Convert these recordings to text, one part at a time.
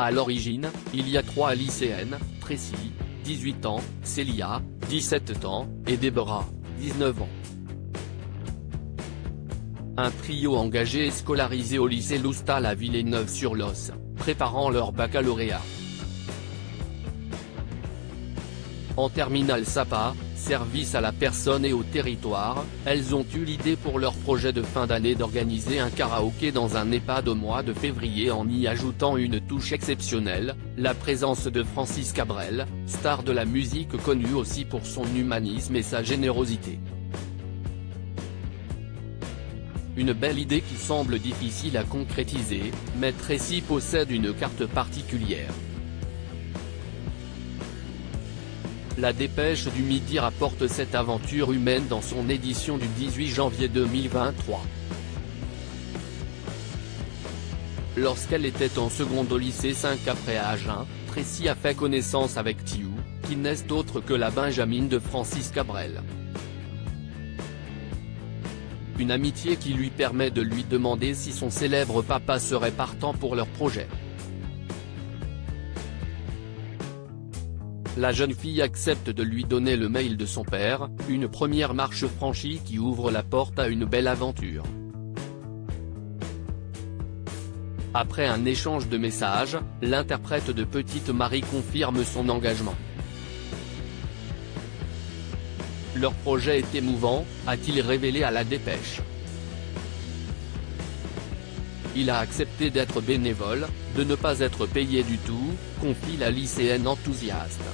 À l'origine, il y a 3 lycéennes, Tracy, 18 ans, Célia, 17 ans, et Déborah, 19 ans. Un trio engagé et scolarisé au lycée Loustal à Villeneuve-sur-Lot, préparant leur baccalauréat. En terminale SAPA, service à la personne et au territoire, elles ont eu l'idée pour leur projet de fin d'année d'organiser un karaoké dans un EHPAD au mois de février en y ajoutant une touche exceptionnelle, la présence de Francis Cabrel, star de la musique connu aussi pour son humanisme et sa générosité. Une belle idée qui semble difficile à concrétiser, mais Tracy possède une carte particulière. La Dépêche du Midi rapporte cette aventure humaine dans son édition du 18 janvier 2023. Lorsqu'elle était en seconde au lycée 5 après à Agen, Tracy a fait connaissance avec Thiou, qui n'est autre que la Benjamine de Francis Cabrel. Une amitié qui lui permet de lui demander si son célèbre papa serait partant pour leur projet. La jeune fille accepte de lui donner le mail de son père, une première marche franchie qui ouvre la porte à une belle aventure. Après un échange de messages, l'interprète de Petite Marie confirme son engagement. Leur projet est émouvant, a-t-il révélé à la Dépêche. Il a accepté d'être bénévole, de ne pas être payé du tout, confie la lycéenne enthousiaste.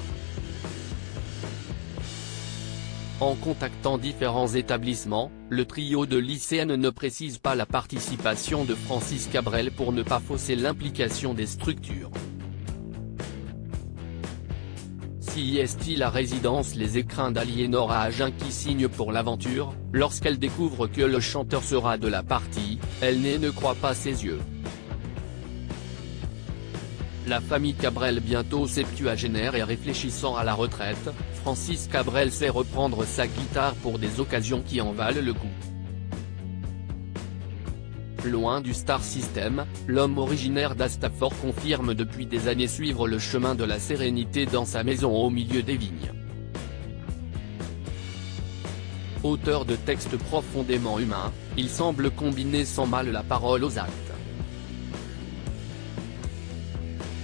En contactant différents établissements, le trio de lycéennes ne précise pas la participation de Francis Cabrel pour ne pas fausser l'implication des structures. Si est-il la résidence Les Écrins d'Aliénor à Agen qui signe pour l'aventure, lorsqu'elle découvre que le chanteur sera de la partie, elle ne croit pas ses yeux. La famille Cabrel bientôt septuagénaire et réfléchissant à la retraite, Francis Cabrel sait reprendre sa guitare pour des occasions qui en valent le coup. Loin du star system, l'homme originaire d'Astafort confirme depuis des années suivre le chemin de la sérénité dans sa maison au milieu des vignes. Auteur de textes profondément humains, il semble combiner sans mal la parole aux actes.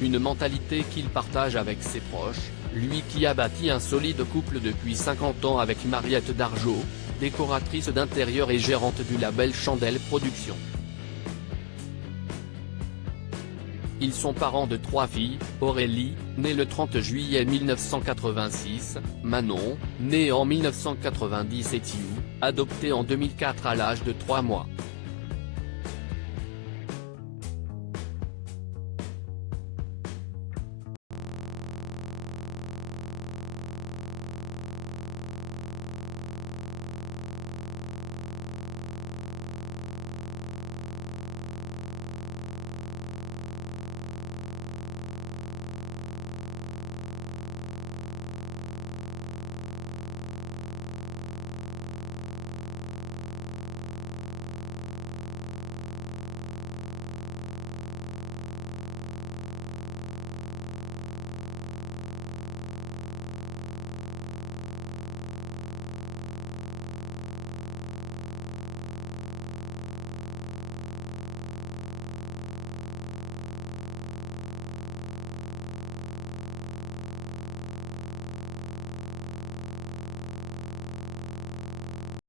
Une mentalité qu'il partage avec ses proches, lui qui a bâti un solide couple depuis 50 ans avec Mariette Dargeau, décoratrice d'intérieur et gérante du label Chandelle Productions. Ils sont parents de 3 filles, Aurélie, née le 30 juillet 1986, Manon, née en 1990 et Thiou, adopté en 2004 à l'âge de 3 mois.